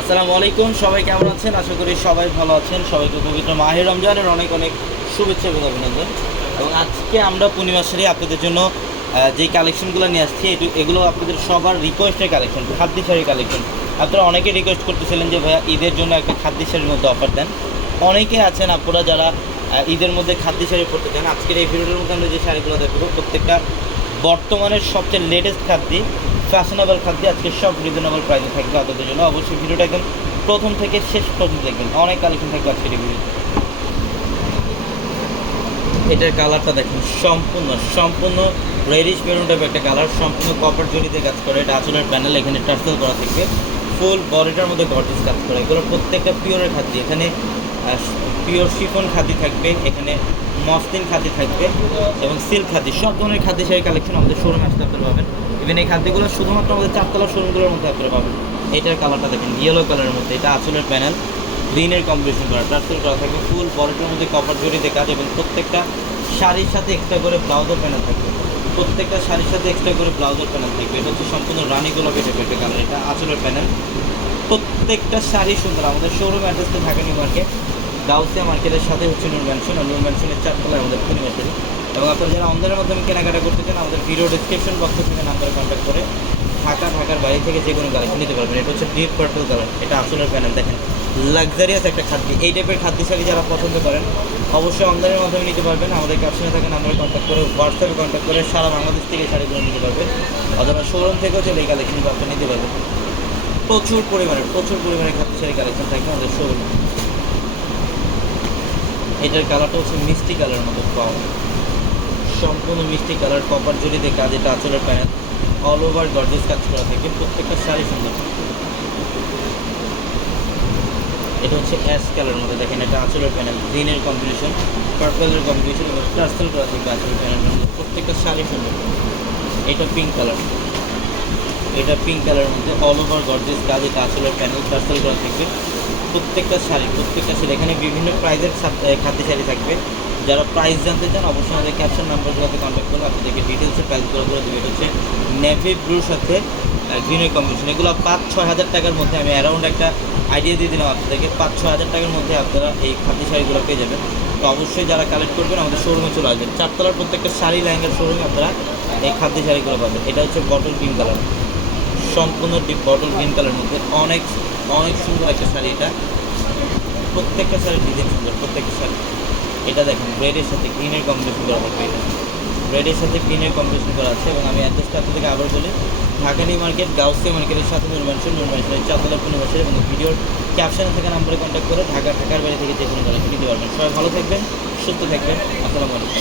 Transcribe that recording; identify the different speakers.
Speaker 1: আসসালামু আলাইকুম, সবাই কেমন আছেন? আশা করি সবাই ভালো আছেন। সবাইকে পবিত্র মাহের রমজানের অনেক অনেক শুভেচ্ছা এবং অভিনন্দন। এবং আজকে আমরা পূর্ণিমা সেরে আপনাদের জন্য যে কালেকশনগুলো নিয়ে আসছি এগুলো আপনাদের সবার রিকোয়েস্টের কালেকশন, খাদ্য শাড়ির কালেকশন। আপনারা অনেকে রিকোয়েস্ট করতেছিলেন যে, ভাইয়া, ঈদের জন্য একটা খাদ্য শাড়ির মধ্যে অফার দেন। অনেকে আছেন আপনারা যারা ঈদের মধ্যে খাদ্য শাড়ি পরতে চান। আজকের এই ভিডিওর মধ্যে আমরা যে শাড়িগুলো দেখব, প্রত্যেকটা বর্তমানের সবচেয়ে লেটেস্ট খাদ্য ফ্যাশনেবল খাদ্য, আজকে সব রিজনেবল প্রাইসে থাকবে আপনাদের জন্য। অবশ্যই ভিডিওটা একদম প্রথম থেকে শেষ পর্যন্ত দেখবেন। অনেক কালেকশন থাকবে আজকের এই ভিডিওতে এটার কালারটা দেখুন, সম্পূর্ণ সম্পূর্ণ রেডিশ মেরুন টাইপের একটা কালার সম্পূর্ণ কপার জড়িতে কাজ করে। এটা আচলের প্যানেল এখানে টার্সেল করা থাকবে। ফুল বডিটার মধ্যে গর্জিস কাজ করে। এগুলো প্রত্যেকটা পিওরের খাদ্য। এখানে পিওর শিফন খাদ্য থাকবে, এখানে মসলিন খাদ্য থাকবে এবং সিল্ক খাদি সব ধরনের খাদ্য সেই কালেকশন আমাদের শোরুম আসতে আপনারা পাবেন। ইভেন এই খাদ্যগুলো শুধুমাত্র আমাদের চারতলা শোরুমগুলোর মধ্যে আপনারা পাবেন। এটার কালারটা দেখেন ইয়েলো কালারের মধ্যে। এটা আচলের প্যানেল গ্রিনের কম্বিনেশন করা টার্সেল করা থাকবে ফুল বডিটার মধ্যে কপার জড়িতে কাজ এবং প্রত্যেকটা শাড়ির সাথে এক্সট্রা করে ব্লাউজের প্যানেল থাকবে। প্রত্যেকটা শাড়ির সাথে এক্সট্রা করে ব্লাউজের প্যানেল থাকবে। এটা হচ্ছে সম্পূর্ণ রানী গোলাপি টাইপের কালার এটা আঁচলের প্যানেল প্রত্যেকটা শাড়ি সুন্দর। আমাদের শোরুম অ্যাড্রেস তো ঢাকা নিউ মার্কেট। গাউসিয়া মার্কেটের সাথে হচ্ছে নূর ম্যানশন আর নূর ম্যানশনের চারতলায় আমাদের শাড়ি এবং আপনারা যারা অনলাইনের মাধ্যমে কেনাকাটা করতে চান, আমাদের ভিডিও ডিসক্রিপশন বক্সে থেকে নাম্বারে কন্ট্যাক্ট করে ঢাকা ঢাকার বাইরে থেকে যে কোনো কালেকশন নিতে পারবেন। এটা হচ্ছে ডিপ পার্পল কালার এটা আসলের প্যানেল দেখেন লাক্সারিয়াস একটা খাদ্য। এই টাইপের খাদ্য শাড়ি যারা পছন্দ করেন, অবশ্যই অনলাইনের মাধ্যমে নিতে পারবেন। আমাদের ক্যাপশনে থাকা নাম্বারে কন্ট্যাক্ট করে হোয়াটসঅ্যাপে কন্ট্যাক্ট করে সারা বাংলাদেশ থেকে শাড়িগুলো নিতে পারবেন। অথবা শোরুম থেকেও চলে এই কালেকশনগুলো আপনি নিতে পারবেন। প্রচুর পরিমাণে প্রচুর পরিমাণে খাদ্য শাড়ি কালেকশন থাকবে আমাদের শোরুমে এটার কালারটা হচ্ছে মিষ্টি কালারের মতো পাওয়া সম্পূর্ণ মিষ্টি কালার কপার জড়িতে কাজ এটা আঁচলের প্যানেল অল ওভার গর্জেস কাজ করা থাকে, প্রত্যেকটা শাড়ি সুন্দর। এটা হচ্ছে অ্যাশ কালারের মধ্যে, দেখেন এটা আঁচলের প্যানেল গ্রিনের কম্বিনেশন পার্পলের কম্বিনেশন এবং টার্সেল করা থাকবে আঁচলের প্যানেলের মধ্যে, প্রত্যেকটা শাড়ি সুন্দর। এটা পিঙ্ক কালার এটা পিঙ্ক কালারের মধ্যে অল ওভার গর্জেস কাজ, এটা আঁচলের প্যানেল টার্সেল করা থাকবে প্রত্যেকটা শাড়ি প্রত্যেকটা শাড়ি। এখানে বিভিন্ন প্রাইজের খাদ্য শাড়ি থাকবে। যারা প্রাইস জানতে চান, অবশ্যই আমাদের ক্যাপশন নাম্বারগুলোতে কন্ট্যাক্ট করুন। আপনাদেরকে ডিটেলসে প্রাইসগুলো করে দেবে এটা হচ্ছে নেভি ব্লুর সাথে গ্রিনের কম্বিনেশন এগুলো পাঁচ, ছয় হাজার টাকার মধ্যে আমি অ্যারাউন্ড একটা আইডিয়া দিয়ে দিলাম আপনাদেরকে। পাঁচ, ছয় হাজার টাকার মধ্যে আপনারা এই খাদ্য শাড়িগুলো পেয়ে যাবেন। তো অবশ্যই যারা কালেক্ট করবেন, আমাদের শোরুমে চলে আসবেন। চারতলার প্রত্যেকটা শাড়ি, লেহেঙ্গার শোরুমে আপনারা এই খাদ্য শাড়িগুলো পাবেন। এটা হচ্ছে বটল গ্রিন কালার সম্পূর্ণ ডিপ বটল গ্রিন কালারের মধ্যে অনেক অনেক সুন্দর একটা শাড়ি এটা। প্রত্যেকটা শাড়ির ডিজাইন সুন্দর, প্রত্যেকটা শাড়ি। এটা দেখেন ব্রেডের সাথে গ্রিনের কম্বিনেশন করা থাকবে এটা। ব্রেডের সাথে গ্রিনের কম্বিনেশন করা আছে এবং আমি অ্যাড্রেসটা আপনাদেরকে আবার বলি ঢাকানি মার্কেট, গাউসিয়া মার্কেটের সাথে নুরমানসন মানুষের চাতলা পূর্ণবাসের এবং ভিডিওর ক্যাপশনে থাকা নাম্বারে কন্ট্যাক্ট করে ঢাকা, ঢাকার বাড়ি থেকে যে কোনো কালেকশন নিতে পারবেন সবাই ভালো থাকবেন, সুস্থ থাকবেন, আসসালামু আলাইকুম।